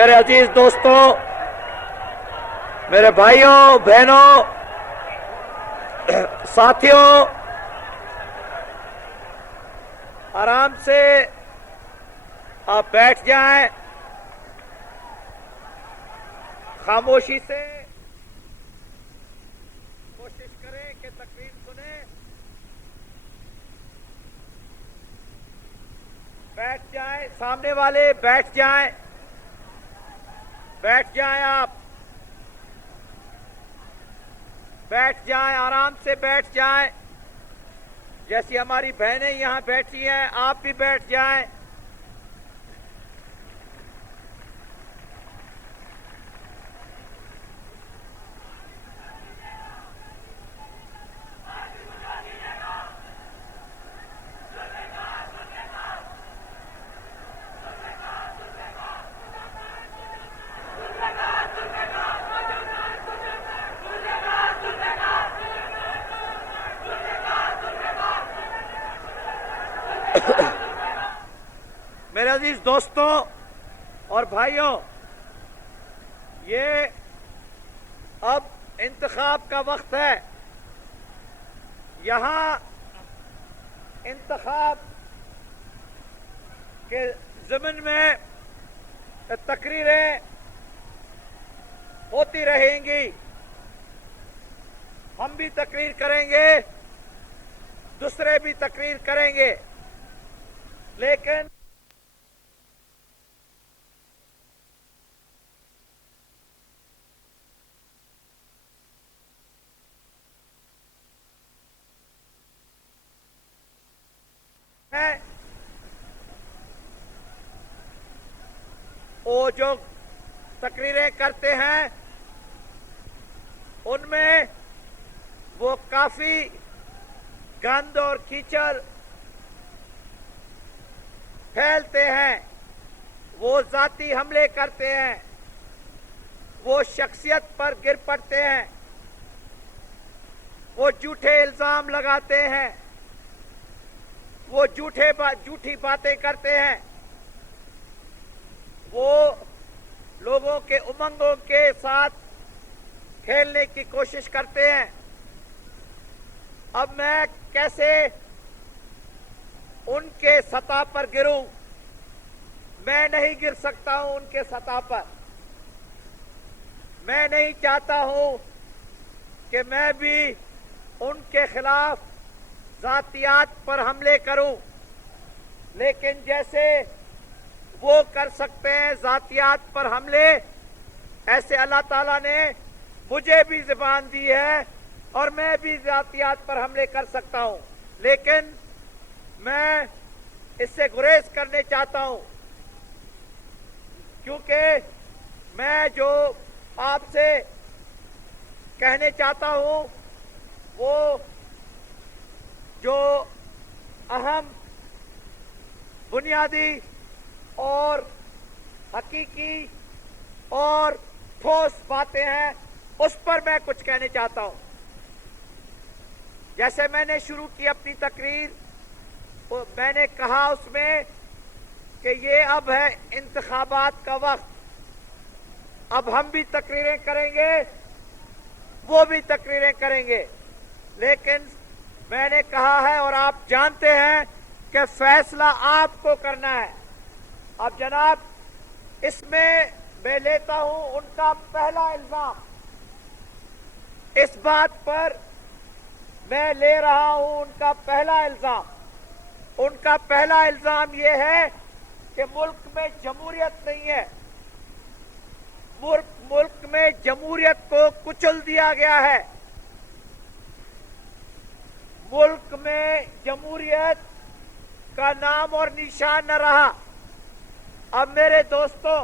میرے عزیز دوستوں، میرے بھائیوں بہنوں، ساتھیوں، آرام سے آپ بیٹھ جائیں، خاموشی سے کوشش کریں کہ تقریر سنیں، بیٹھ جائیں، سامنے والے بیٹھ جائیں، بیٹھ جائیں، آپ بیٹھ جائیں، آرام سے بیٹھ جائیں، جیسی ہماری بہنیں یہاں بیٹھی ہیں آپ بھی بیٹھ جائیں۔ میرے عزیز دوستوں اور بھائیوں، یہ اب انتخاب کا وقت ہے۔ یہاں انتخاب کے ضمن میں تقریریں ہوتی رہیں گی، ہم بھی تقریر کریں گے، دوسرے بھی تقریر کریں گے، لیکن وہ جو تقریریں کرتے ہیں ان میں وہ کافی گند اور کیچڑ پھیلتے ہیں، وہ ذاتی حملے کرتے ہیں، وہ شخصیت پر گر پڑتے ہیں، وہ جھوٹے الزام لگاتے ہیں، وہ جھوٹی باتیں کرتے ہیں، وہ لوگوں کے امنگوں کے ساتھ کھیلنے کی کوشش کرتے ہیں۔ اب میں کیسے ان کے سطح پر گروں؟ میں نہیں گر سکتا ہوں ان کے سطح پر۔ میں نہیں چاہتا ہوں کہ میں بھی ان کے خلاف ذاتیات پر حملے کروں، لیکن جیسے وہ کر سکتے ہیں ذاتیات پر حملے، ایسے اللہ تعالیٰ نے مجھے بھی زبان دی ہے اور میں بھی ذاتیات پر حملے کر سکتا ہوں، لیکن میں اس سے گریز کرنے چاہتا ہوں، کیونکہ میں جو آپ سے کہنے چاہتا ہوں وہ جو اہم بنیادی اور حقیقی اور ٹھوس باتیں ہیں اس پر میں کچھ کہنے چاہتا ہوں۔ جیسے میں نے شروع کی اپنی تقریر، میں نے کہا اس میں کہ یہ اب ہے انتخابات کا وقت، اب ہم بھی تقریریں کریں گے، وہ بھی تقریریں کریں گے، لیکن میں نے کہا ہے اور آپ جانتے ہیں کہ فیصلہ آپ کو کرنا ہے۔ اب جناب، اس میں لیتا ہوں ان کا پہلا الزام، اس بات پر میں لے رہا ہوں ان کا پہلا الزام۔ ان کا پہلا الزام یہ ہے کہ ملک میں جمہوریت نہیں ہے، ملک میں جمہوریت کو کچل دیا گیا ہے، ملک میں جمہوریت کا نام اور نشان نہ رہا۔ اب میرے دوستو،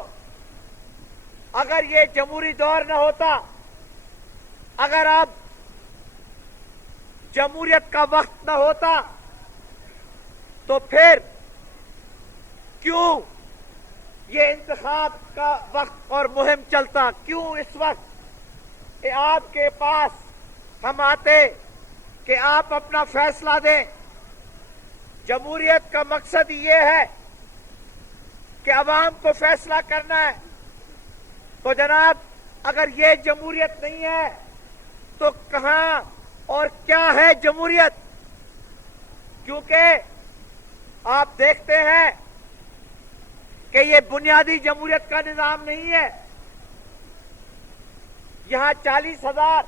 اگر یہ جمہوری دور نہ ہوتا، اگر اب جمہوریت کا وقت نہ ہوتا، تو پھر کیوں یہ انتخاب کا وقت اور مہم چلتا؟ کیوں اس وقت کہ آپ کے پاس ہم آتے کہ آپ اپنا فیصلہ دیں؟ جمہوریت کا مقصد یہ ہے کہ عوام کو فیصلہ کرنا ہے، تو جناب اگر یہ جمہوریت نہیں ہے تو کہاں اور کیا ہے جمہوریت؟ کیونکہ آپ دیکھتے ہیں کہ یہ بنیادی جمہوریت کا نظام نہیں ہے. یہاں 40,000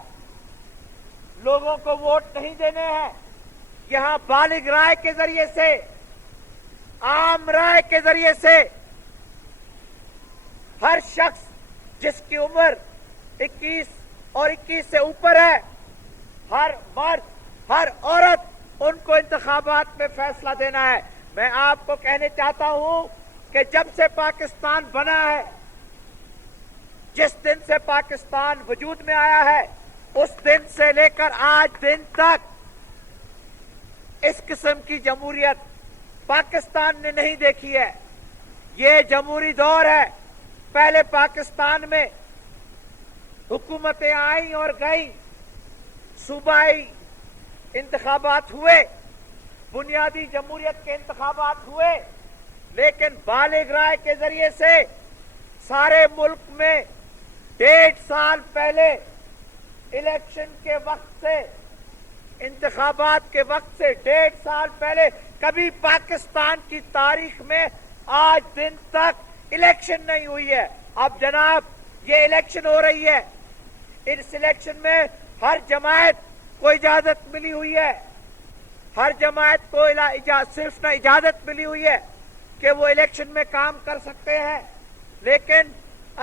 لوگوں کو ووٹ نہیں دینے ہیں. یہاں بالغ رائے کے ذریعے سے، عام رائے کے ذریعے سے ہر شخص جس کی عمر 21 اور 21 سے اوپر ہے، ہر مرد ہر عورت، ان کو انتخابات میں فیصلہ دینا ہے. میں آپ کو کہنے چاہتا ہوں کہ جب سے پاکستان بنا ہے، جس دن سے پاکستان وجود میں آیا ہے، اس دن سے لے کر آج دن تک اس قسم کی جمہوریت پاکستان نے نہیں دیکھی ہے. یہ جمہوری دور ہے. پہلے پاکستان میں حکومتیں آئیں اور گئیں، صوبائی انتخابات ہوئے، بنیادی جمہوریت کے انتخابات ہوئے، لیکن بالغ رائے کے ذریعے سے سارے ملک میں 1.5 سال پہلے الیکشن کے وقت سے، انتخابات کے وقت سے 1.5 سال پہلے کبھی پاکستان کی تاریخ میں آج دن تک الیکشن نہیں ہوئی ہے. اب جناب یہ الیکشن ہو رہی ہے. اس الیکشن میں ہر جماعت کو اجازت ملی ہوئی ہے. ہر جماعت کو صرف نہ اجازت ملی ہوئی ہے کہ وہ الیکشن میں کام کر سکتے ہیں، لیکن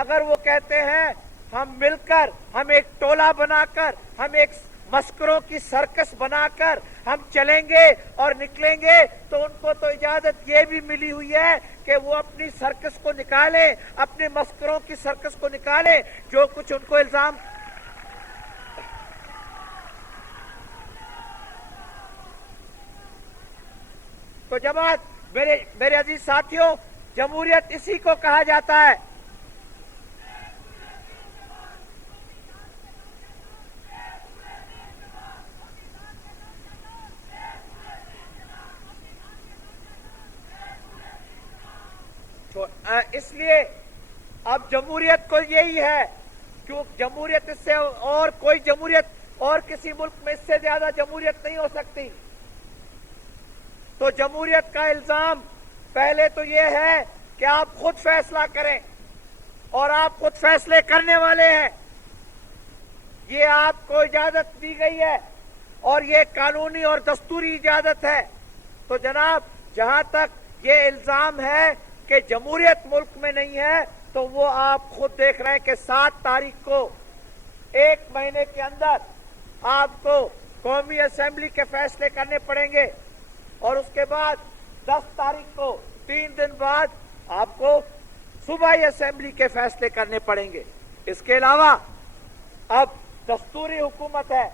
اگر وہ کہتے ہیں ہم مل کر، ہم ایک ٹولہ بنا کر، ہم ایک مسکروں کی سرکس بنا کر ہم چلیں گے اور نکلیں گے، تو ان کو تو اجازت یہ بھی ملی ہوئی ہے کہ وہ اپنی سرکس کو نکالیں، اپنے مسکروں کی سرکس کو نکالیں، جو کچھ ان کو الزام. تو جماعت میرے عزیز ساتھیوں، جمہوریت اسی کو کہا جاتا ہے. اس لیے اب جمہوریت کو یہی ہے، کیوں جمہوریت اس سے اور کوئی جمہوریت اور کسی ملک میں اس سے زیادہ جمہوریت نہیں ہو سکتی. تو جمہوریت کا الزام پہلے تو یہ ہے کہ آپ خود فیصلہ کریں، اور آپ خود فیصلے کرنے والے ہیں. یہ آپ کو اجازت دی گئی ہے اور یہ قانونی اور دستوری اجازت ہے. تو جناب جہاں تک یہ الزام ہے کہ جمہوریت ملک میں نہیں ہے، تو وہ آپ خود دیکھ رہے ہیں کہ 7 تاریخ کو 1 مہینے کے اندر آپ کو قومی اسمبلی کے فیصلے کرنے پڑیں گے، اور اس کے بعد 10 تاریخ کو 3 دن بعد آپ کو صوبائی اسمبلی کے فیصلے کرنے پڑیں گے. اس کے علاوہ اب دستوری حکومت ہے،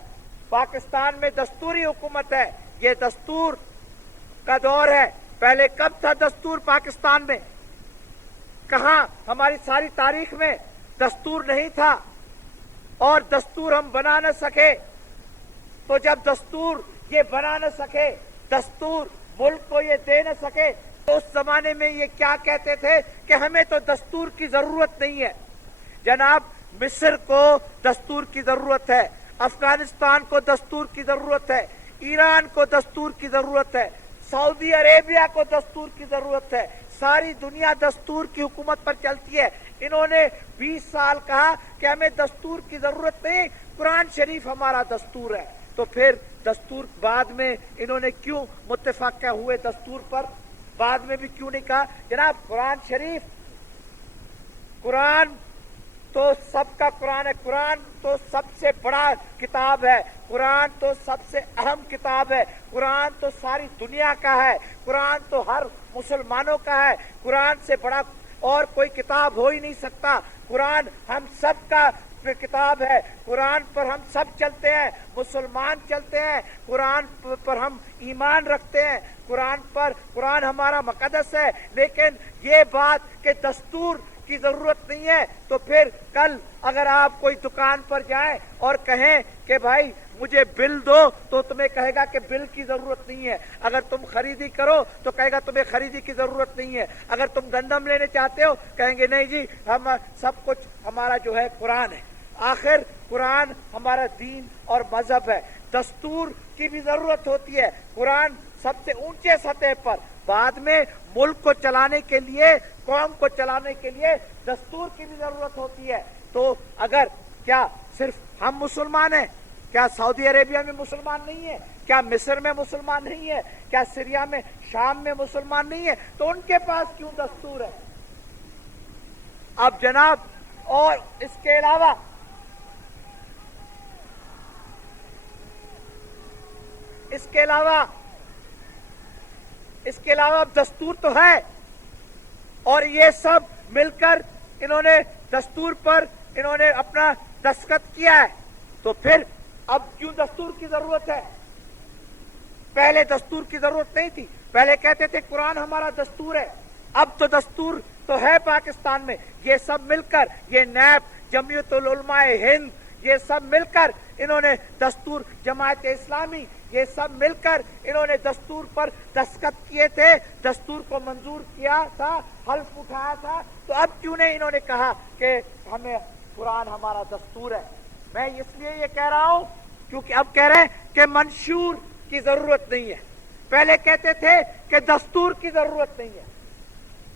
پاکستان میں دستوری حکومت ہے. یہ دستور کا دور ہے. پہلے کب تھا دستور پاکستان میں؟ کہاں؟ ہماری ساری تاریخ میں دستور نہیں تھا، اور دستور ہم بنا نہ سکے. تو جب دستور یہ بنا نہ سکے، دستور ملک کو یہ دے نہ سکے، تو اس زمانے میں یہ کیا کہتے تھے کہ ہمیں تو دستور کی ضرورت نہیں ہے. جناب مصر کو دستور کی ضرورت ہے، افغانستان کو دستور کی ضرورت ہے، ایران کو دستور کی ضرورت ہے، سعودی عربیہ کو دستور کی ضرورت ہے. ساری دنیا دستور کی حکومت پر چلتی ہے. انہوں نے 20 سال کہا کہ ہمیں دستور کی ضرورت نہیں، قرآن شریف ہمارا دستور ہے. تو پھر دستور بعد میں انہوں نے کیوں متفق ہوئے دستور پر؟ بعد میں بھی کیوں نہیں کہا؟ جناب قرآن شریف، قرآن تو سب کا قرآن ہے، قرآن تو سب سے بڑا کتاب ہے، قرآن تو سب سے اہم کتاب ہے، قرآن تو ساری دنیا کا ہے، قرآن تو ہر مسلمانوں کا ہے، قرآن سے بڑا اور کوئی کتاب ہو ہی نہیں سکتا. قرآن ہم سب کا کتاب ہے، قرآن پر ہم سب چلتے ہیں، مسلمان چلتے ہیں، قرآن پر ہم ایمان رکھتے ہیں، قرآن ہمارا مقدس ہے. لیکن یہ بات کہ دستور کی ضرورت نہیں ہے، تو پھر کل اگر آپ کوئی دکان پر جائیں اور کہیں کہ بھائی مجھے بل دو تو تمہیں کہے گا کہ بل کی ضرورت نہیں ہے. اگر تم خریدی کرو تو کہے گا تمہیں خریدی کی ضرورت نہیں ہے. اگر تم گندم لینے چاہتے ہو کہیں گے نہیں جی ہم سب کچھ ہمارا جو ہے قرآن ہے. آخر قرآن ہمارا دین اور مذہب ہے. دستور کی بھی ضرورت ہوتی ہے. قرآن سب سے اونچے سطح پر. بعد میں ملک کو چلانے کے لیے, قوم کو چلانے کے لیے دستور کی بھی ضرورت ہوتی ہے. تو اگر کیا صرف ہم مسلمان ہیں؟ کیا سعودی عربیہ میں مسلمان نہیں ہے؟ کیا مصر میں مسلمان نہیں ہے؟ کیا سیریا میں, شام میں مسلمان نہیں ہے؟ تو ان کے پاس کیوں دستور ہے؟ اب جناب, اور اس کے علاوہ اب دستور تو ہے, اور یہ سب مل کر انہوں نے دستور پر انہوں نے اپنا دستخط کیا ہے. تو پھر اب کیوں دستور کی ضرورت ہے؟ پہلے دستور کی ضرورت نہیں تھی. پہلے کہتے تھے قرآن ہمارا دستور ہے. اب تو دستور تو ہے پاکستان میں. یہ سب مل کر, یہ نیب, جمعیت العلماء ہند, یہ سب مل کر انہوں نے دستور, جماعت اسلامی, یہ سب مل کر انہوں نے دستور پر دستخط کیے تھے, دستور کو منظور کیا تھا, حلف اٹھایا تھا. تو اب کیوں نہیں انہوں نے کہا کہ ہمیں قرآن ہمارا دستور ہے؟ میں اس لیے یہ کہہ رہا ہوں کیونکہ اب کہہ رہے ہیں کہ منشور کی ضرورت نہیں ہے. پہلے کہتے تھے کہ دستور کی ضرورت نہیں ہے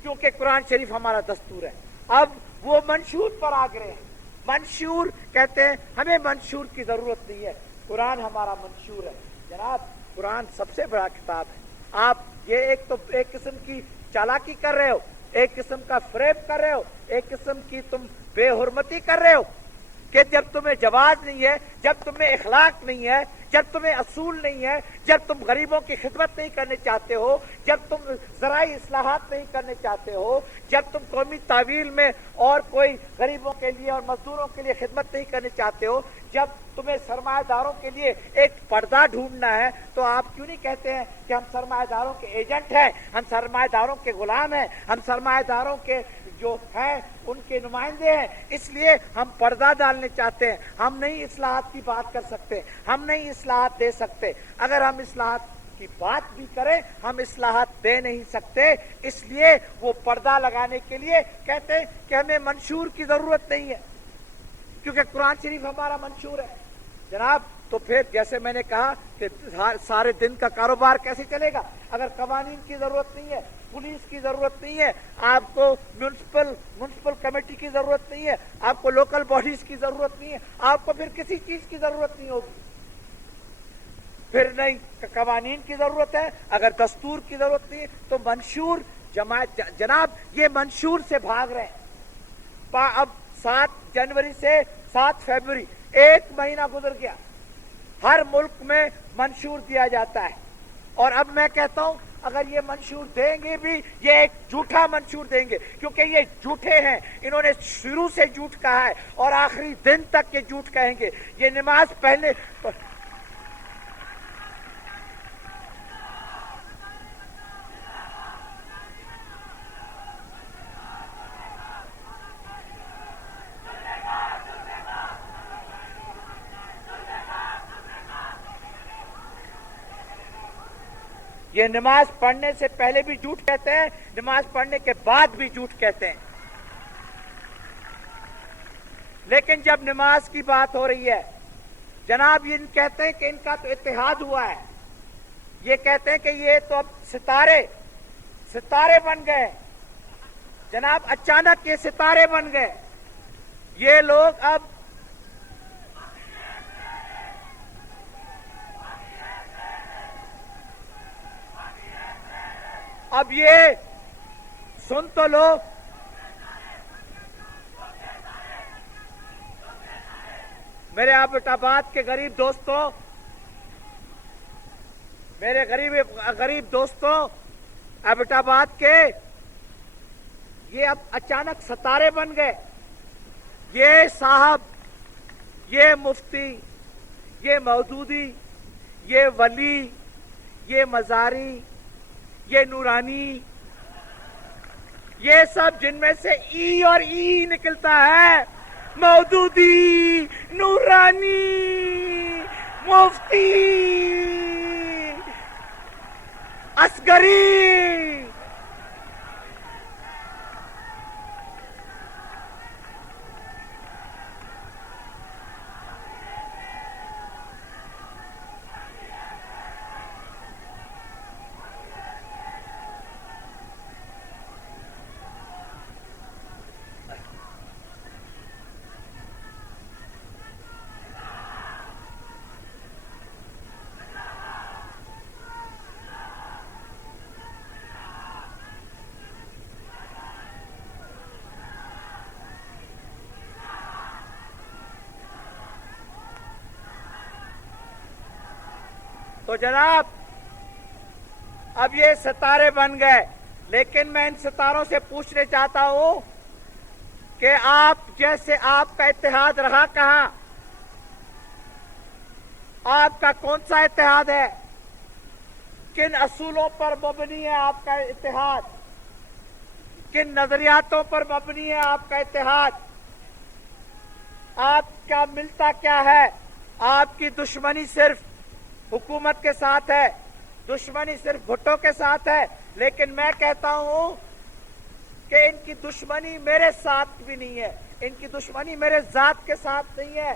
کیونکہ قرآن شریف ہمارا دستور ہے. اب وہ منشور پر آ گئے ہیں. منشور کہتے ہیں ہمیں منشور کی ضرورت نہیں ہے, قرآن ہمارا منشور ہے. جناب, قرآن سب سے بڑا کتاب ہے. آپ یہ ایک قسم کی چالاکی کر رہے ہو, ایک قسم کا فریب کر رہے ہو, ایک قسم کی تم بے حرمتی کر رہے ہو کہ جب تمہیں جواز نہیں ہے, جب تمہیں اخلاق نہیں ہے, جب تمہیں اصول نہیں ہے, جب تم غریبوں کی خدمت نہیں کرنے چاہتے ہو, جب تم زرعی اصلاحات نہیں کرنے چاہتے ہو, جب تم قومی تعویل میں اور کوئی غریبوں کے لیے اور مزدوروں کے لیے خدمت نہیں کرنے چاہتے ہو, جب تمہیں سرمایہ داروں کے لیے ایک پردہ ڈھونڈنا ہے, تو آپ کیوں نہیں کہتے ہیں کہ ہم سرمایہ داروں کے ایجنٹ ہیں, ہم سرمایہ داروں کے غلام ہیں, ہم سرمایہ داروں کے جو ہیں ان کے نمائندے ہیں, اس لیے ہم پردہ ڈالنے چاہتے ہیں. ہم نہیں اصلاحات کی بات کر سکتے, ہم نہیں اصلاحات دے سکتے. اگر ہم اصلاحات کی بات بھی کریں ہم اصلاحات دے نہیں سکتے. اس لیے وہ پردہ لگانے کے لیے کہتے ہیں کہ ہمیں منشور کی ضرورت نہیں ہے کیونکہ قرآن شریف ہمارا منشور ہے. جناب, تو پھر جیسے میں نے کہا کہ سارے دن کا کاروبار کیسے چلے گا اگر قوانین کی ضرورت نہیں ہے, پولیس کی ضرورت نہیں ہے, آپ کو میونسپل کمیٹی کی ضرورت نہیں ہے, آپ کو لوکل باڈیز کی ضرورت نہیں ہے, آپ کو پھر کسی چیز کی ضرورت نہیں ہوگی. پھر نہیں قوانین کی ضرورت ہے, اگر دستور کی ضرورت نہیں ہے تو منشور. جناب, یہ منشور سے بھاگ رہے ہیں. اب 7 جنوری سے 7 فروری 1 مہینہ گزر گیا, ہر ملک میں منشور دیا جاتا ہے. اور اب میں کہتا ہوں اگر یہ منشور دیں گے بھی, یہ ایک جھوٹا منشور دیں گے کیونکہ یہ جھوٹے ہیں. انہوں نے شروع سے جھوٹ کہا ہے اور آخری دن تک یہ جھوٹ کہیں گے. یہ نماز پہلے یہ نماز پڑھنے سے پہلے بھی جھوٹ کہتے ہیں, نماز پڑھنے کے بعد بھی جھوٹ کہتے ہیں. لیکن جب نماز کی بات ہو رہی ہے جناب, یہ کہتے ہیں کہ ان کا تو اتحاد ہوا ہے. یہ کہتے ہیں کہ یہ تو اب ستارے بن گئے. جناب, اچانک یہ ستارے بن گئے. یہ لوگ اب یہ سن تو لو. میرے ایبٹ آباد کے غریب دوستوں, میرے غریب دوستوں, ایبٹ آباد کے یہ اب اچانک ستارے بن گئے. یہ صاحب, یہ مفتی, یہ مودودی, یہ ولی, یہ مزاری, یہ نورانی, یہ سب جن میں سے ای اور ای نکلتا ہے, مودودی, نورانی, مفتی اصغری. تو جناب اب یہ ستارے بن گئے، لیکن میں ان ستاروں سے پوچھنے چاہتا ہوں کہ آپ جیسے آپ کا اتحاد رہا کہاں؟ آپ کا کون سا اتحاد ہے؟ کن اصولوں پر مبنی ہے آپ کا اتحاد؟ کن نظریاتوں پر مبنی ہے آپ کا اتحاد؟ آپ کا ملتا کیا ہے؟ آپ کی دشمنی صرف حکومت کے ساتھ ہے، دشمنی صرف بھٹو کے ساتھ ہے، لیکن میں کہتا ہوں کہ ان کی دشمنی میرے ساتھ بھی نہیں ہے، ان کی دشمنی میرے ذات کے ساتھ نہیں ہے،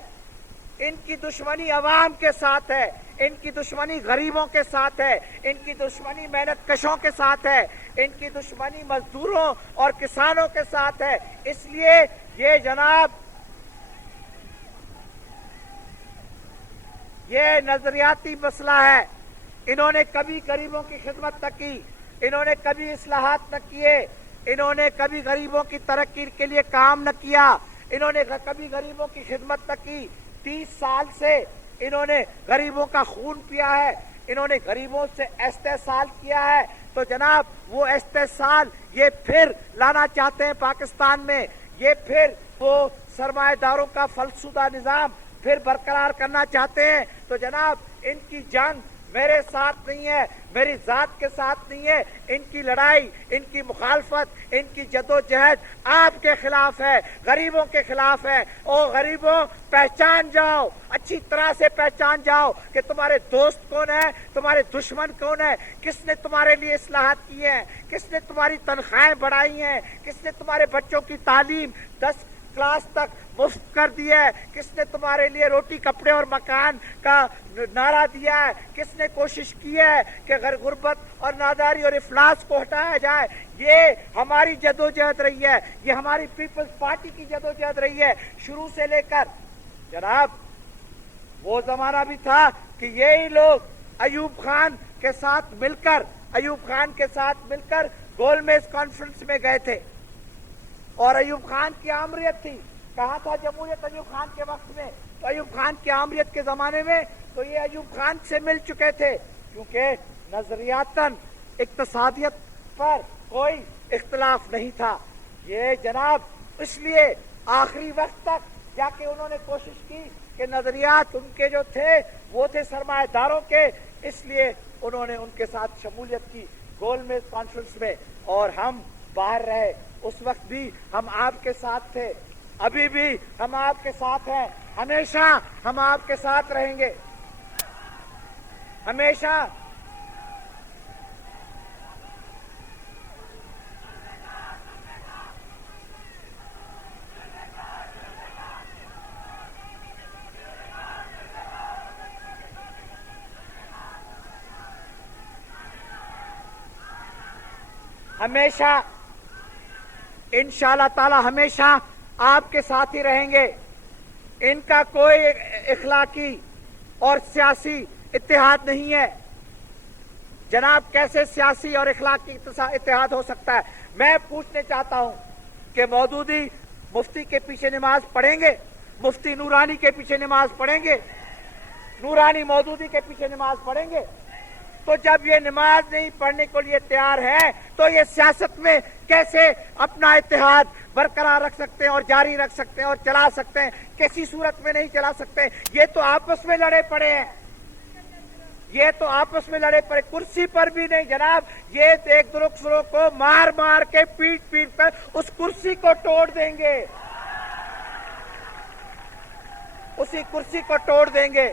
ان کی دشمنی عوام کے ساتھ ہے، ان کی دشمنی غریبوں کے ساتھ ہے، ان کی دشمنی محنت کشوں کے ساتھ ہے، ان کی دشمنی مزدوروں اور کسانوں کے ساتھ ہے. اس لیے یہ جناب یہ نظریاتی مسئلہ ہے. انہوں نے کبھی غریبوں کی خدمت نہ کی، انہوں نے کبھی اصلاحات نہ کیے، انہوں نے کبھی غریبوں کی ترقی کے لیے کام نہ کیا، انہوں نے کبھی غریبوں کی خدمت نہ کی. 30 سال سے انہوں نے غریبوں کا خون پیا ہے، انہوں نے غریبوں سے استحصال کیا ہے. تو جناب وہ استحصال یہ پھر لانا چاہتے ہیں پاکستان میں، یہ پھر وہ سرمایہ داروں کا فلسودہ نظام پھر برقرار کرنا چاہتے ہیں. تو جناب ان کی جنگ میرے ساتھ نہیں ہے، میری ذات کے ساتھ نہیں ہے، ان کی لڑائی، ان کی مخالفت، ان کی جدوجہد آپ کے خلاف ہے، غریبوں کے خلاف ہے. او غریبوں پہچان جاؤ، اچھی طرح سے پہچان جاؤ کہ تمہارے دوست کون ہے، تمہارے دشمن کون ہے، کس نے تمہارے لیے اصلاحات کی ہیں، کس نے تمہاری تنخواہیں بڑھائی ہیں، کس نے تمہارے بچوں کی تعلیم 10 کلاس تک مفت کر دی ہے، کس نے تمہارے لیے روٹی کپڑے اور مکان کا نعرہ دیا ہے، کس نے کوشش کی ہے کہ غربت اور ناداری اور افلاس کو ہٹایا جائے. یہ ہماری جدوجہد رہی ہے، یہ ہماری پیپلز پارٹی کی جدوجہد رہی ہے شروع سے لے کر. جناب وہ زمانہ بھی تھا کہ یہی لوگ ایوب خان کے ساتھ مل کر گول میز کانفرنس میں گئے تھے، اور ایوب خان کی آمریت تھی. کہاں تھا جمہوریت ایوب خان کے وقت میں؟ تو ایوب خان کی آمریت کے زمانے میں تو یہ ایوب خان سے مل چکے تھے، کیونکہ نظریاتاً اقتصادیت پر کوئی اختلاف نہیں تھا. یہ جناب اس لیے آخری وقت تک جا کے انہوں نے کوشش کی کہ نظریات ان کے جو تھے وہ تھے سرمایہ داروں کے، اس لیے انہوں نے ان کے ساتھ شمولیت کی گول میز کانفرنس میں، اور ہم باہر رہے. اس وقت بھی ہم آپ کے ساتھ تھے، ابھی بھی ہم آپ کے ساتھ ہیں، ہمیشہ ہم آپ کے ساتھ رہیں گے، ہمیشہ. ہمیشہ انشاءاللہ تعالی ہمیشہ آپ کے ساتھ ہی رہیں گے. ان کا کوئی اخلاقی اور سیاسی اتحاد نہیں ہے. جناب کیسے سیاسی اور اخلاقی اتحاد ہو سکتا ہے؟ میں پوچھنے چاہتا ہوں کہ مودودی مفتی کے پیچھے نماز پڑھیں گے؟ مفتی نورانی کے پیچھے نماز پڑھیں گے؟ نورانی مودودی کے پیچھے نماز پڑھیں گے؟ تو جب یہ نماز نہیں پڑھنے کے لیے تیار ہے تو یہ سیاست میں کیسے اپنا اتحاد برقرار رکھ سکتے ہیں اور جاری رکھ سکتے ہیں اور چلا سکتے ہیں؟ کسی صورت میں نہیں چلا سکتے. یہ تو آپس میں لڑے پڑے ہیں، یہ تو آپس میں لڑے پڑے، کرسی پر بھی نہیں جناب. یہ ایک دوسرے کو مار مار کے پیٹ پیٹ کر اس کرسی کو توڑ دیں گے، اسی کرسی کو توڑ دیں گے.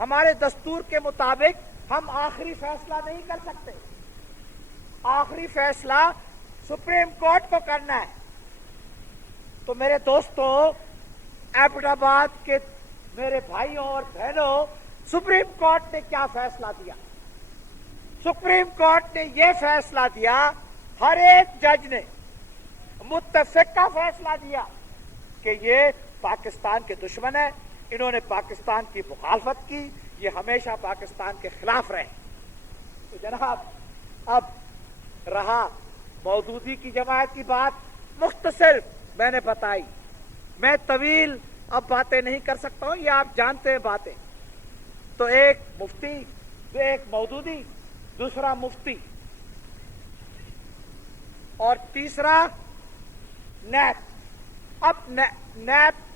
ہمارے دستور کے مطابق ہم آخری فیصلہ نہیں کر سکتے. آخری فیصلہ سپریم کورٹ کو کرنا ہے. تو میرے دوستوں، ایبٹ آباد کے میرے بھائیوں اور بہنوں، سپریم کورٹ نے کیا فیصلہ دیا؟ سپریم کورٹ نے یہ فیصلہ دیا، ہر ایک جج نے متفقہ فیصلہ دیا کہ یہ پاکستان کے دشمن ہیں، انہوں نے پاکستان کی مخالفت کی، یہ ہمیشہ پاکستان کے خلاف رہے. تو جناب، اب رہا مودودی کی جماعت کی بات، مختصر میں نے بتائی. میں طویل اب باتیں نہیں کر سکتا ہوں، یہ آپ جانتے ہیں باتیں. تو ایک مفتی، ایک مودودی، دوسرا مفتی، اور تیسرا نیب. اب نیب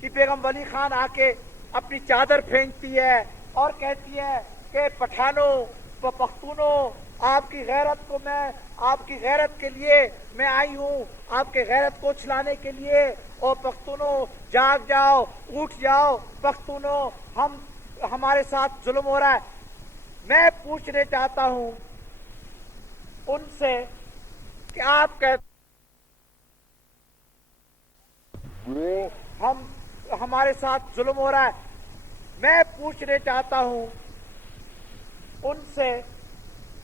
کی بیگم ولی خان آ کے اپنی چادر پھینکتی ہے اور کہتی ہے کہ پٹھانوں، پختونوں، آپ کی غیرت کو آپ کی غیرت کے لیے میں آئی ہوں، آپ کے غیرت کو چھلانے کے لیے. اور پختونوں جاگ جاؤ، اٹھ جاؤ، پختونوں ہمارے ساتھ ظلم ہو رہا ہے. میں پوچھنے چاہتا ہوں ان سے کہ آپ کہتے ہمارے ساتھ ظلم ہو رہا ہے. میں پوچھنے چاہتا ہوں ان سے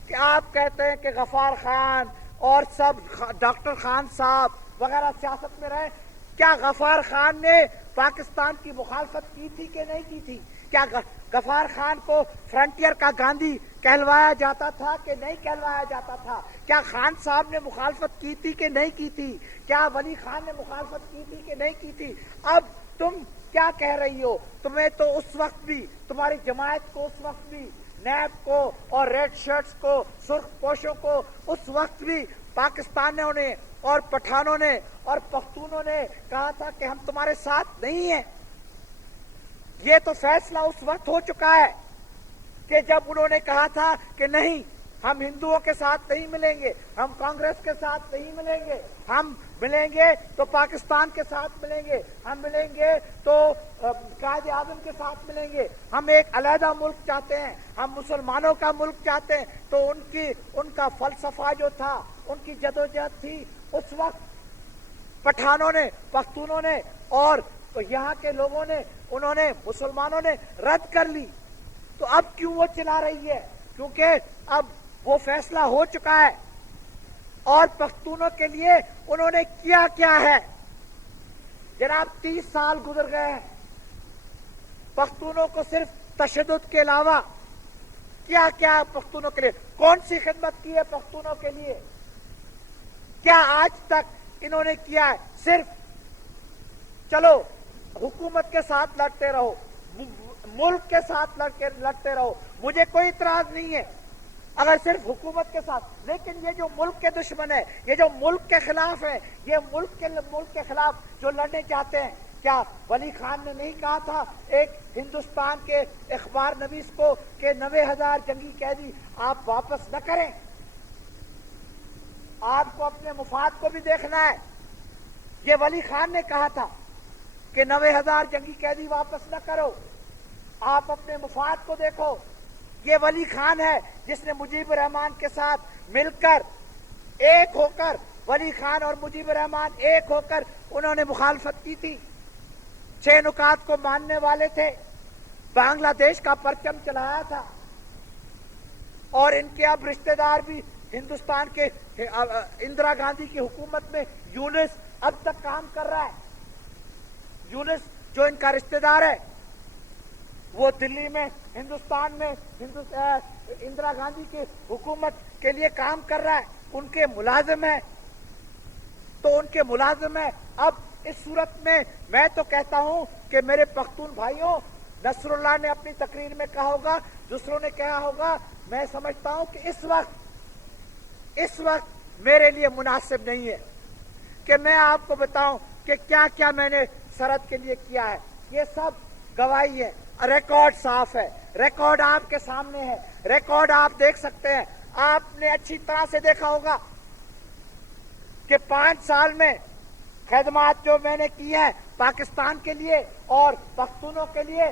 کہ آپ کہتے ہیں کہ غفار خان اور سب ڈاکٹر خان صاحب وغیرہ سیاست میں رہے. کیا غفار خان نے پاکستان کی مخالفت کی تھی کہ نہیں کی تھی؟ کیا غفار خان کو فرنٹیئر کا گاندھی کہلوایا جاتا تھا کہ نہیں کہلوایا جاتا تھا؟ کیا خان صاحب نے مخالفت کی تھی کہ نہیں کی تھی؟ کیا ولی خان نے مخالفت کی تھی کہ نہیں کی تھی؟ اب تم کیا کہہ رہی ہو؟ تمہیں تو اس وقت بھی، تمہاری جماعت کو اس وقت بھی، نیب کو اور ریڈ شرٹس کو، سرخ پوشوں کو اس وقت بھی پاکستانیوں نے اور پٹھانوں نے اور پختونوں نے کہا تھا کہ ہم تمہارے ساتھ نہیں ہیں. یہ تو فیصلہ اس وقت ہو چکا ہے کہ جب انہوں نے کہا تھا کہ نہیں، ہم ہندوؤں کے ساتھ نہیں ملیں گے، ہم کانگریس کے ساتھ نہیں ملیں گے، ہم ملیں گے تو پاکستان کے ساتھ ملیں گے، ہم ملیں گے تو قائد اعظم کے ساتھ ملیں گے، ہم ایک علیحدہ ملک چاہتے ہیں، ہم مسلمانوں کا ملک چاہتے ہیں. تو ان کا فلسفہ جو تھا، ان کی جدوجہد تھی، اس وقت پٹھانوں نے، پختونوں نے اور یہاں کے لوگوں نے، انہوں نے، مسلمانوں نے رد کر لی. تو اب کیوں وہ چلا رہی ہے؟ کیونکہ اب وہ فیصلہ ہو چکا ہے. اور پختونوں کے لیے انہوں نے کیا کیا ہے؟ جناب 30 سال گزر گئے ہیں، پختونوں کو صرف تشدد کے علاوہ کیا کیا پختونوں کے لیے، کون سی خدمت کی ہے پختونوں کے لیے؟ کیا آج تک انہوں نے کیا ہے؟ صرف چلو حکومت کے ساتھ لڑتے رہو، ملک کے ساتھ لڑتے رہو، مجھے کوئی اعتراض نہیں ہے اگر صرف حکومت کے ساتھ، لیکن یہ جو ملک کے دشمن ہے، یہ جو ملک کے خلاف ہے، یہ ملک کے خلاف جو لڑنے چاہتے ہیں، کیا ولی خان نے نہیں کہا تھا ایک ہندوستان کے اخبار نویس کو کہ 90,000 جنگی قیدی آپ واپس نہ کریں؟ آپ کو اپنے مفاد کو بھی دیکھنا ہے. یہ ولی خان نے کہا تھا کہ 90,000 جنگی قیدی واپس نہ کرو، آپ اپنے مفاد کو دیکھو. یہ ولی خان ہے جس نے مجیب الرحمان کے ساتھ مل کر، ایک ہو کر، ولی خان اور مجیب الرحمان ایک ہو کر انہوں نے مخالفت کی تھی، 6 نکات کو ماننے والے تھے، بنگلہ دیش کا پرچم چلایا تھا. اور ان کے اب رشتہ دار بھی ہندوستان کے اندرا گاندھی کی حکومت میں یونس اب تک کام کر رہا ہے. یونس جو ان کا رشتہ دار ہے، وہ دلی میں، ہندوستان میں اندرا گاندھی کی حکومت کے لیے کام کر رہا ہے، ان کے ملازم ہیں. تو ان کے ملازم ہیں. اب اس صورت میں تو کہتا ہوں کہ میرے پختون بھائیوں، نصر اللہ نے اپنی تقریر میں کہا ہوگا، دوسروں نے کہا ہوگا، میں سمجھتا ہوں کہ اس وقت میرے لیے مناسب نہیں ہے کہ میں آپ کو بتاؤں کہ کیا کیا میں نے سرحد کے لیے کیا ہے. یہ سب گواہی ہے، ریکارڈ صاف ہے، ریکارڈ آپ کے سامنے ہے، ریکارڈ آپ دیکھ سکتے ہیں. آپ نے اچھی طرح سے دیکھا ہوگا کہ 5 سال میں خدمات جو میں نے کی ہیں پاکستان کے لیے اور پختونوں کے لیے،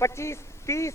25, 30,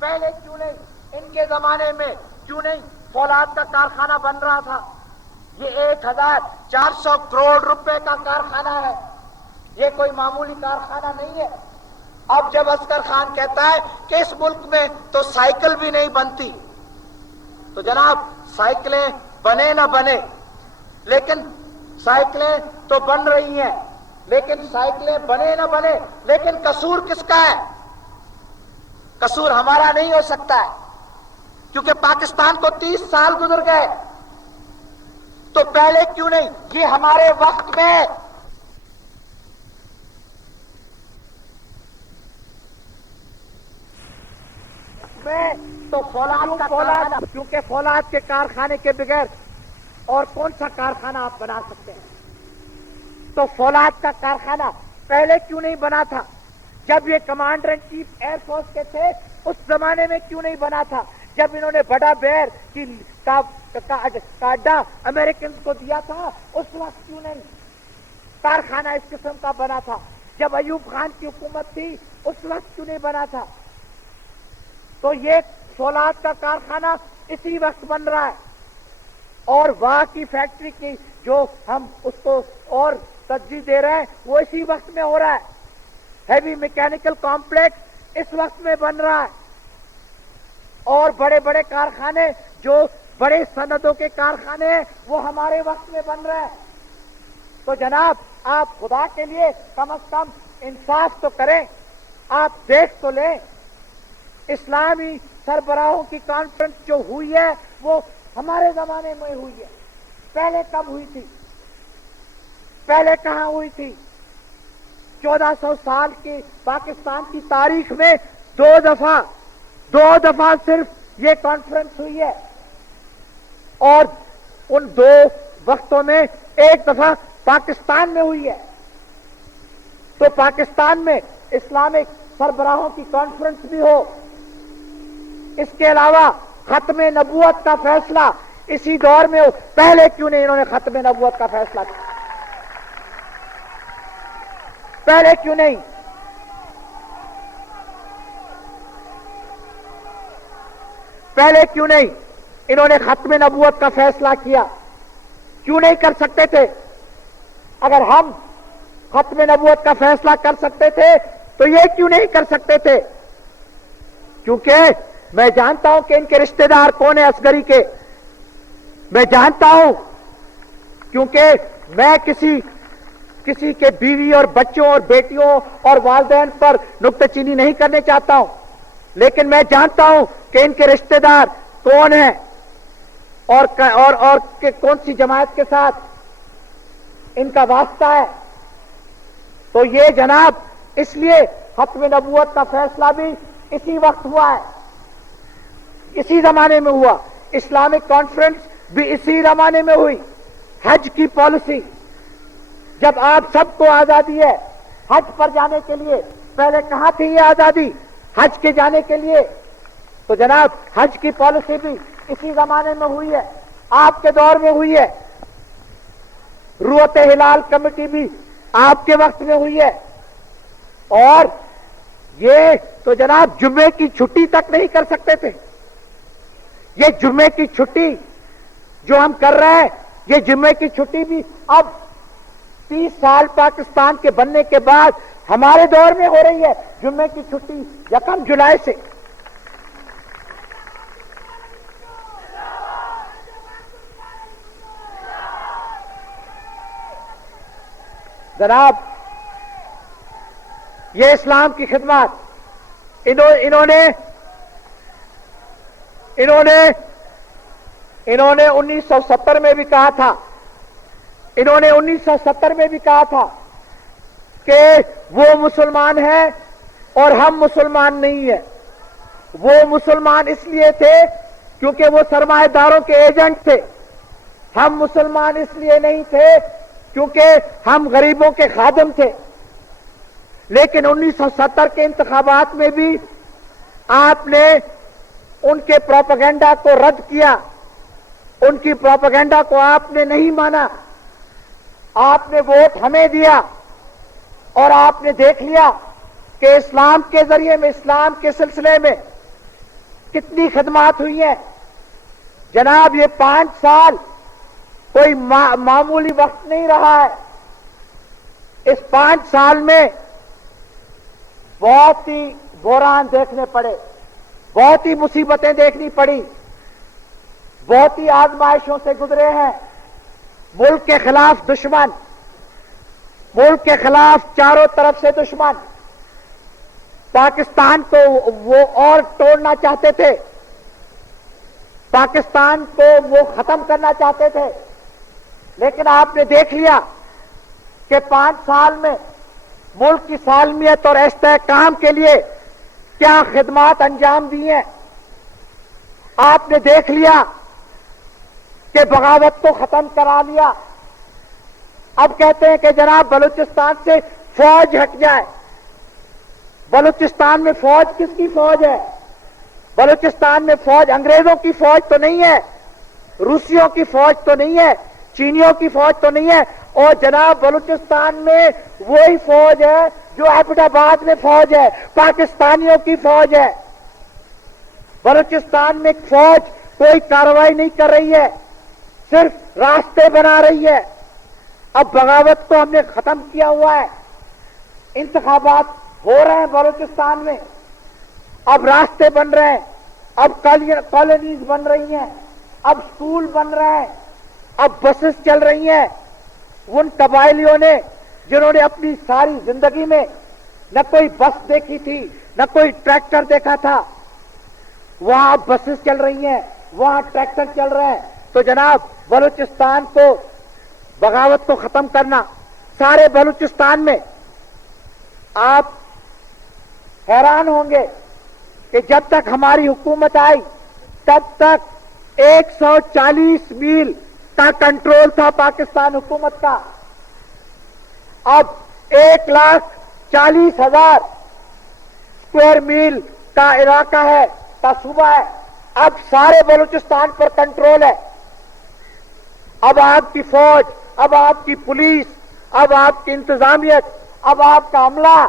پہلے کیوں نہیں ان کے زمانے میں کیوں نہیں فولاد کا کارخانہ بن رہا تھا؟ یہ 1400 کروڑ روپے کا کارخانہ ہے، یہ کوئی معمولی کارخانہ نہیں ہے۔ اب جب اصغر خان کہتا ہے کہ اس ملک میں تو سائیکل بھی نہیں بنتی، تو جناب سائیکلیں بنے نہ بنے، لیکن سائیکلیں تو بن رہی ہیں، لیکن سائیکلیں بنے نہ بنے، لیکن قصور کس کا ہے؟ قصور ہمارا نہیں ہو سکتا ہے، کیونکہ پاکستان کو 30 سال گزر گئے، تو پہلے کیوں نہیں یہ ہمارے وقت میں تو فولاد کیونکہ فولاد کے کارخانے کے بغیر اور کون سا کارخانہ آپ بنا سکتے ہیں؟ تو فولاد کا کارخانہ پہلے کیوں نہیں بنا تھا؟ جب یہ commander in chief air force کے تھے اس زمانے میں کیوں نہیں بنا تھا؟ جب انہوں نے بڑا بیر کی اڈا امریکنز کو دیا تھا اس وقت کیوں نہیں کارخانہ اس قسم کا بنا تھا؟ جب ایوب خان کی حکومت تھی اس وقت کیوں نہیں بنا تھا؟ تو یہ فولاد کا کارخانہ اسی وقت بن رہا ہے، اور وہاں کی فیکٹری کی جو ہم اس کو اور ترجیح دے رہے ہیں وہ اسی وقت میں ہو رہا ہے۔ ہیوی میکینیکل کمپلیکس اس وقت میں بن رہا ہے، اور بڑے بڑے کارخانے جو بڑے صنعتوں کے کارخانے ہیں وہ ہمارے وقت میں بن رہے ہیں۔ تو جناب آپ خدا کے لیے کم از کم انصاف تو کریں، آپ دیکھ تو لیں اسلامی سربراہوں کی کانفرنس جو ہوئی ہے وہ ہمارے زمانے میں ہوئی ہے، پہلے کب ہوئی تھی؟ پہلے کہاں ہوئی تھی؟ 1400 سال کی پاکستان کی تاریخ میں دو دفعہ صرف یہ کانفرنس ہوئی ہے، اور ان دو وقتوں میں ایک دفعہ پاکستان میں ہوئی ہے۔ تو پاکستان میں اسلامک سربراہوں کی کانفرنس بھی ہو، اس کے علاوہ ختم نبوت کا فیصلہ اسی دور میں ہو، پہلے کیوں نہیں انہوں نے ختم نبوت کا فیصلہ کیا؟ پہلے کیوں نہیں؟ پہلے کیوں نہیں انہوں نے ختم نبوت کا فیصلہ کیا؟ کیوں نہیں کر سکتے تھے؟ اگر ہم ختم نبوت کا فیصلہ کر سکتے تھے تو یہ کیوں نہیں کر سکتے تھے؟ کیونکہ میں جانتا ہوں کہ ان کے رشتہ دار کون ہیں اصغری کے، میں جانتا ہوں، کیونکہ میں کسی کے بیوی اور بچوں اور بیٹیوں اور والدین پر نکتہ چینی نہیں کرنے چاہتا ہوں، لیکن میں جانتا ہوں کہ ان کے رشتہ دار کون ہیں اور کہ کون سی جماعت کے ساتھ ان کا واسطہ ہے۔ تو یہ جناب اس لیے ختم نبوت کا فیصلہ بھی اسی وقت ہوا ہے، اسی زمانے میں ہوا، اسلامک کانفرنس بھی اسی زمانے میں ہوئی۔ حج کی پالیسی، جب آپ سب کو آزادی ہے حج پر جانے کے لیے، پہلے کہاں تھی یہ آزادی حج کے جانے کے لیے؟ تو جناب حج کی پالیسی بھی اسی زمانے میں ہوئی ہے، آپ کے دور میں ہوئی ہے۔ روت ہلال کمیٹی بھی آپ کے وقت میں ہوئی ہے، اور یہ تو جناب جمعے کی چھٹی تک نہیں کر سکتے تھے۔ یہ جمعے کی چھٹی جو ہم کر رہے ہیں، یہ جمعے کی چھٹی بھی اب 30 سال پاکستان کے بننے کے بعد ہمارے دور میں ہو رہی ہے۔ جمعے کی چھٹی 1 جولائی سے۔ جناب یہ اسلام کی خدمات انہوں نے 1970 میں بھی کہا تھا، انہوں نے 1970 میں بھی کہا تھا کہ وہ مسلمان ہیں اور ہم مسلمان نہیں ہیں۔ وہ مسلمان اس لیے تھے کیونکہ وہ سرمایہ داروں کے ایجنٹ تھے، ہم مسلمان اس لیے نہیں تھے کیونکہ ہم غریبوں کے خادم تھے۔ لیکن 1970 کے انتخابات میں بھی آپ نے ان کے پروپیگنڈا کو رد کیا، ان کی پروپیگنڈا کو آپ نے نہیں مانا، آپ نے ووٹ ہمیں دیا، اور آپ نے دیکھ لیا کہ اسلام کے ذریعے میں، اسلام کے سلسلے میں کتنی خدمات ہوئی ہیں جناب. یہ 5 سال کوئی معمولی وقت نہیں رہا ہے. اس 5 سال میں بہت ہی بحران دیکھنے پڑے, بہت ہی مصیبتیں دیکھنی پڑی, بہت ہی آزمائشوں سے گزرے ہیں. ملک کے خلاف دشمن, ملک کے خلاف چاروں طرف سے دشمن. پاکستان کو وہ اور توڑنا چاہتے تھے, پاکستان کو وہ ختم کرنا چاہتے تھے. لیکن آپ نے دیکھ لیا کہ 5 سال میں ملک کی سالمیت اور استحکام کے لیے کیا خدمات انجام دی ہیں. آپ نے دیکھ لیا کہ بغاوت کو ختم کرا لیا. اب کہتے ہیں کہ جناب بلوچستان سے فوج ہٹ جائے. بلوچستان میں فوج کس کی فوج ہے؟ بلوچستان میں فوج انگریزوں کی فوج تو نہیں ہے, روسیوں کی فوج تو نہیں ہے, چینیوں کی فوج تو نہیں ہے. اور جناب بلوچستان میں وہی فوج ہے جو ایبٹ آباد میں فوج ہے, پاکستانیوں کی فوج ہے. بلوچستان میں فوج کوئی کارروائی نہیں کر رہی ہے, صرف راستے بنا رہی ہے. اب بغاوت کو ہم نے ختم کیا ہوا ہے. انتخابات ہو رہے ہیں بلوچستان میں, اب راستے بن رہے ہیں, اب کالونیز بن رہی ہیں, اب اسکول بن رہے ہیں, اب بسز چل رہی ہیں. ان قبائلیوں نے جنہوں نے اپنی ساری زندگی میں نہ کوئی بس دیکھی تھی, نہ کوئی ٹریکٹر دیکھا تھا, وہاں اب بسز چل رہی ہیں, وہاں ٹریکٹر چل رہے ہیں. تو جناب بلوچستان کو بغاوت کو ختم کرنا, سارے بلوچستان میں آپ حیران ہوں گے کہ جب تک ہماری حکومت آئی تب تک 140 میل کا کنٹرول تھا پاکستان حکومت کا. اب 1,40,000 اسکوائر میل کا علاقہ ہے, کا صوبہ ہے. اب سارے بلوچستان پر کنٹرول ہے. اب آپ کی فوج, اب آپ کی پولیس, اب آپ کی انتظامیت, اب آپ کا عملہ,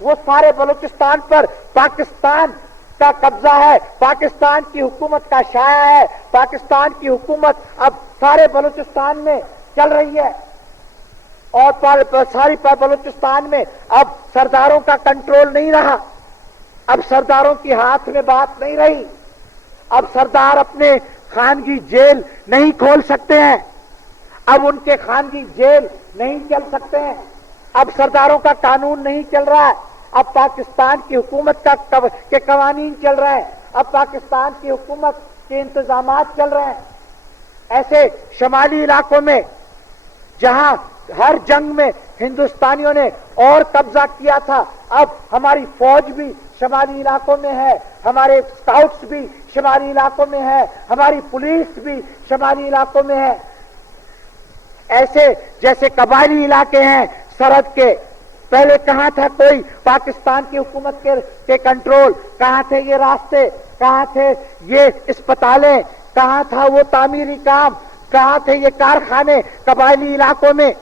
وہ سارے بلوچستان پر پاکستان کا قبضہ ہے, پاکستان کی حکومت کا شایہ ہے. پاکستان کی حکومت اب سارے بلوچستان میں چل رہی ہے. اور ساری بلوچستان میں اب سرداروں کا کنٹرول نہیں رہا. اب سرداروں کی ہاتھ میں بات نہیں رہی. اب سردار اپنے خانگی جیل نہیں کھول سکتے ہیں, اب ان کے خانگی جیل نہیں چل سکتے ہیں. اب سرداروں کا قانون نہیں چل رہا ہے, اب پاکستان کی حکومت کے قوانین چل رہے ہیں, اب پاکستان کی حکومت کے انتظامات چل رہے ہیں. ایسے شمالی علاقوں میں جہاں ہر جنگ میں ہندوستانیوں نے اور قبضہ کیا تھا, اب ہماری فوج بھی شمالی علاقوں میں ہے, ہمارے اسکاؤٹس بھی شمالی علاقوں میں ہے, ہماری پولیس بھی شمالی علاقوں میں ہے. ایسے جیسے قبائلی علاقے ہیں سرحد کے, پہلے کہاں تھا کوئی پاکستان کی حکومت کے کنٹرول, کہاں تھے یہ راستے, کہاں تھے یہ اسپتالیں, کہاں تھا وہ تعمیری کام, کہاں تھے یہ کارخانے قبائلی علاقوں میں.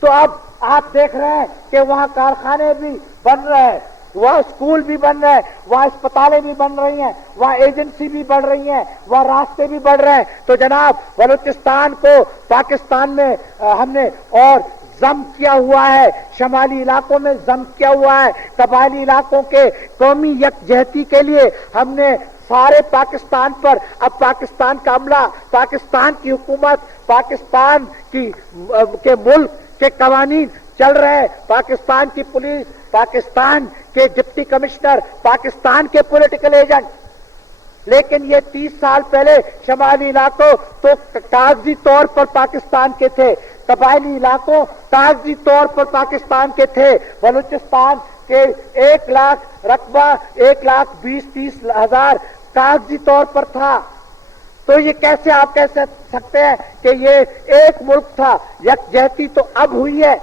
تو اب آپ دیکھ رہے ہیں کہ وہاں کارخانے بھی بن رہے ہیں, وہاں اسکول بھی بن رہے ہیں, وہاں اسپتالیں بھی بن رہی ہیں, وہاں ایجنسی بھی بڑھ رہی ہیں, وہاں راستے بھی بڑھ رہے ہیں. تو جناب بلوچستان کو پاکستان میں ہم نے اور ضم کیا ہوا ہے, شمالی علاقوں میں ضم کیا ہوا ہے. قبائلی علاقوں کے قومی یکجہتی کے لیے ہم نے سارے پاکستان پر, اب پاکستان کا عملہ, پاکستان کی حکومت, پاکستان کے ملک کے قوانین چل رہے ہیں, پاکستان کی پولیس, پاکستان کے ڈپٹی کمشنر, پاکستان کے پولیٹیکل ایجنٹ. لیکن یہ 30 سال پہلے شمالی علاقوں تو کاغذی طور پر پاکستان کے تھے, قبائلی علاقوں کاغذی طور پر پاکستان کے تھے. بلوچستان کے 1 لاکھ رقبہ 1,20,30,000 کاغذی طور پر تھا. تو یہ کیسے آپ کہہ سکتے ہیں کہ یہ ایک ملک تھا؟ یکجہتی تو اب ہوئی ہے.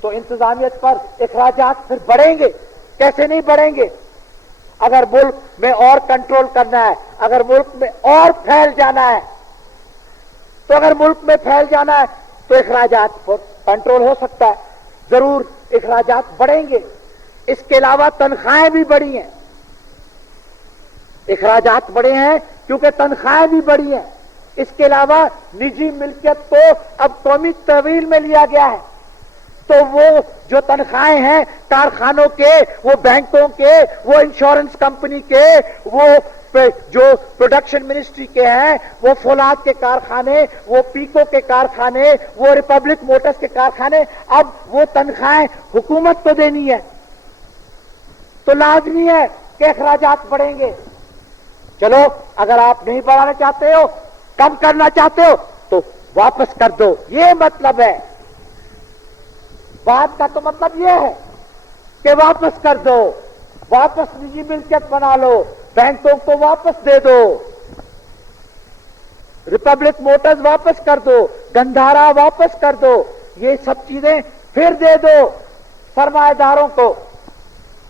تو انتظامیت پر اخراجات پھر بڑھیں گے, کیسے نہیں بڑھیں گے؟ اگر ملک میں اور کنٹرول کرنا ہے, اگر ملک میں اور پھیل جانا ہے, تو اگر ملک میں پھیل جانا ہے تو اخراجات پر کنٹرول ہو سکتا ہے, ضرور اخراجات بڑھیں گے. اس کے علاوہ تنخواہیں بھی بڑھی ہیں. اخراجات بڑے ہیں کیونکہ تنخواہیں بھی بڑی ہیں. اس کے علاوہ نجی ملکیت کو اب قومی تحویل میں لیا گیا ہے. تو وہ جو تنخواہیں ہیں کارخانوں کے، وہ بینکوں کے، وہ انشورنس کمپنی کے، وہ جو پروڈکشن منسٹری کے ہیں، وہ فولاد کے کارخانے، وہ پیکو کے کارخانے، وہ ریپبلک موٹرز کے کارخانے، اب وہ تنخواہیں حکومت کو دینی ہے. تو لازمی ہے کہ اخراجات بڑھیں گے. چلو اگر آپ نہیں بڑھانا چاہتے ہو، کم کرنا چاہتے ہو تو واپس کر دو، یہ مطلب ہے. بات کا تو مطلب یہ ہے کہ واپس کر دو، واپس نجی ملکیت بنا لو، بینکوں کو واپس دے دو، ریپبلک موٹرز واپس کر دو، گندھارا واپس کر دو. یہ سب چیزیں پھر دے دو سرمایہ داروں کو.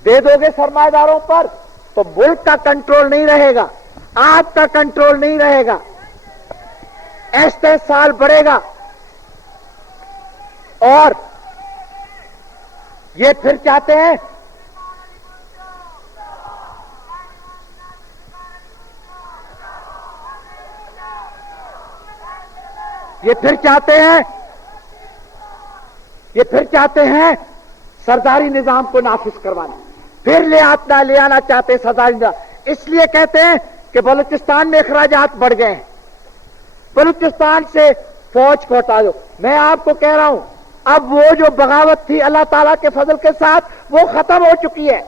دے دو گے سرمایہ داروں پر تو ملک کا کنٹرول نہیں رہے گا، آپ کا کنٹرول نہیں رہے گا، استحصال بڑھے گا. اور یہ پھر چاہتے ہیں یہ پھر چاہتے ہیں سرداری نظام کو نافذ کروانا، پھر لے آنا چاہتے ہیں سرداری نظام. اس لیے کہتے ہیں کہ بلوچستان میں اخراجات بڑھ گئے ہیں، بلوچستان سے فوج کو ہٹا دو. میں آپ کو کہہ رہا ہوں اب وہ جو بغاوت تھی اللہ تعالیٰ کے فضل کے ساتھ وہ ختم ہو چکی ہے.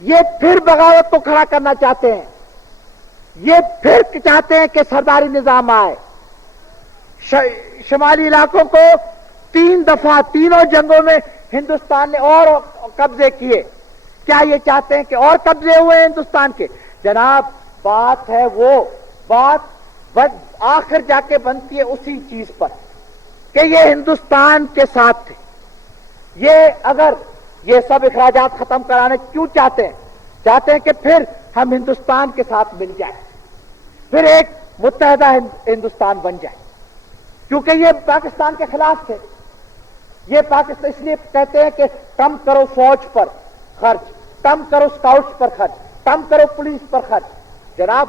یہ پھر بغاوت کو کھڑا کرنا چاہتے ہیں، یہ پھر چاہتے ہیں کہ سرداری نظام آئے. شمالی علاقوں کو 3 دفعہ تینوں جنگوں میں ہندوستان نے اور قبضے کیے. کیا یہ چاہتے ہیں کہ اور قبضے ہوئے ہندوستان کے؟ جناب بات ہے، وہ بات آخر جا کے بنتی ہے اسی چیز پر کہ یہ ہندوستان کے ساتھ تھے. یہ اگر یہ سب اخراجات ختم کرانے کیوں چاہتے ہیں؟ چاہتے ہیں کہ پھر ہم ہندوستان کے ساتھ مل جائیں، پھر ایک متحدہ ہندوستان بن جائے. کیونکہ یہ پاکستان کے خلاف تھے. یہ پاکستان اس لیے کہتے ہیں کہ کم کرو فوج پر خرچ، کم کرو سکاؤٹس پر خرچ، کم کرو پولیس پر خرچ. جناب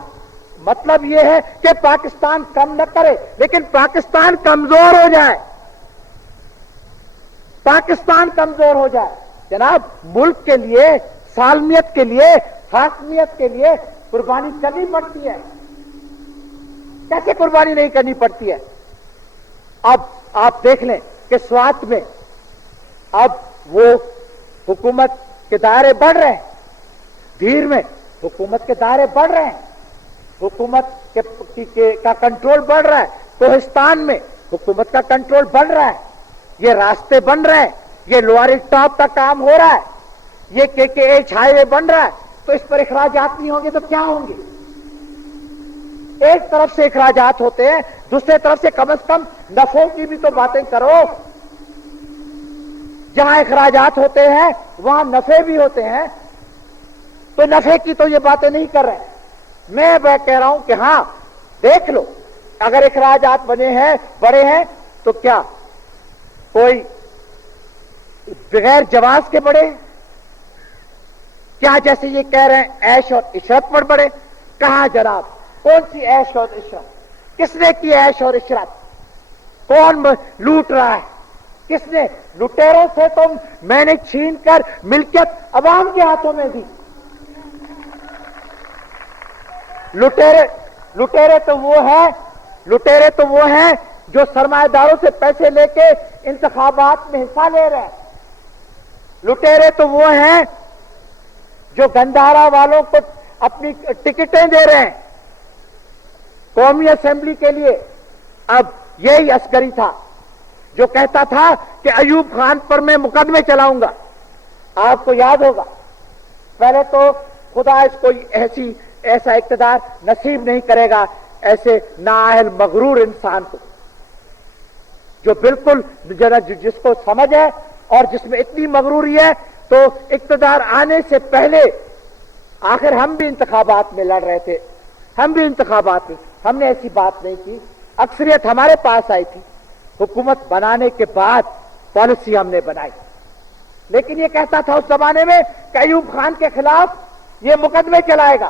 مطلب یہ ہے کہ پاکستان کم نہ کرے لیکن پاکستان کمزور ہو جائے، پاکستان کمزور ہو جائے. جناب ملک کے لیے، سالمیت کے لیے، حاکمیت کے لیے قربانی کرنی پڑتی ہے. کیسے قربانی نہیں کرنی پڑتی ہے؟ اب آپ دیکھ لیں کہ سوات میں اب وہ حکومت کے دائرے بڑھ رہے ہیں، دھیر میں حکومت کے دائرے بڑھ رہے ہیں، حکومت کا کنٹرول بڑھ رہا ہے. کوہستان میں حکومت کا کنٹرول بڑھ رہا ہے. یہ راستے بن رہے ہیں، یہ لواری ٹاپ کا کام ہو رہا ہے، یہ KKH ہائی وے بن رہا ہے. تو اس پر اخراجات نہیں ہوں گے تو کیا ہوں گے؟ ایک طرف سے اخراجات ہوتے ہیں، دوسرے طرف سے کم از کم نفوں کی بھی تو باتیں کرو. جہاں اخراجات ہوتے ہیں وہاں نفے بھی ہوتے ہیں، تو نفے کی تو یہ باتیں نہیں کر رہے. میں کہہ رہا ہوں کہ ہاں دیکھ لو، اگر اخراجات بڑے ہیں تو کیا کوئی بغیر جواز کے بڑے؟ کیا جیسے یہ کہہ رہے ہیں عیش اور عشرت پر بڑے؟ کہاں جناب؟ کون سی عیش اور عشرت؟ کس نے کی عیش اور عشرت؟ کون لوٹ رہا ہے؟ کس نے؟ لٹیروں سے تو میں نے چھین کر ملکیت عوام کے ہاتھوں میں دی. لٹیرے تو وہ ہیں جو سرمایہ داروں سے پیسے لے کے انتخابات میں حصہ لے رہے ہیں. لٹیرے تو وہ ہیں جو گندھارا والوں کو اپنی ٹکٹیں دے رہے ہیں قومی اسمبلی کے لیے. اب یہی عسکری تھا جو کہتا تھا کہ ایوب خان پر میں مقدمے چلاؤں گا. آپ کو یاد ہوگا پہلے تو خدا اس کو ایسا اقتدار نصیب نہیں کرے گا ایسے نااہل مغرور انسان کو، جو بالکل جس کو سمجھ ہے اور جس میں اتنی مغروری ہے. تو اقتدار آنے سے پہلے آخر ہم بھی انتخابات میں لڑ رہے تھے، ہم بھی انتخابات میں، ہم نے ایسی بات نہیں کی، اکثریت ہمارے پاس آئی تھی. حکومت بنانے کے بعد پالیسی ہم نے بنائی. لیکن یہ کہتا تھا اس زمانے میں کہ ایوب خان کے خلاف یہ مقدمے چلائے گا.